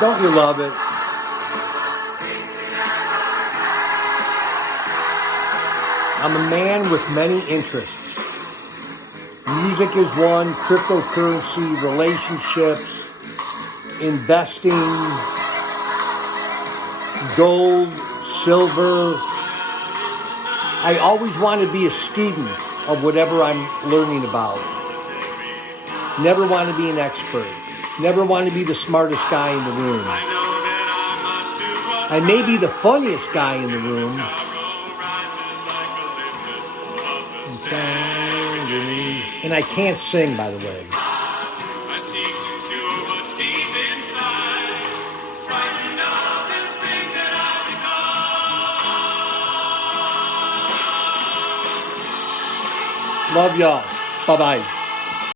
Don't you love it? I'm a man with many interests. Music is one, cryptocurrency, relationships, investing, gold, silver. I always want to be a student of whatever I'm learning about. Never want to be an expert. Never want to be the smartest guy in the room. I may be the funniest guy in the room. And I can't sing, by the way. Love y'all. Bye-bye.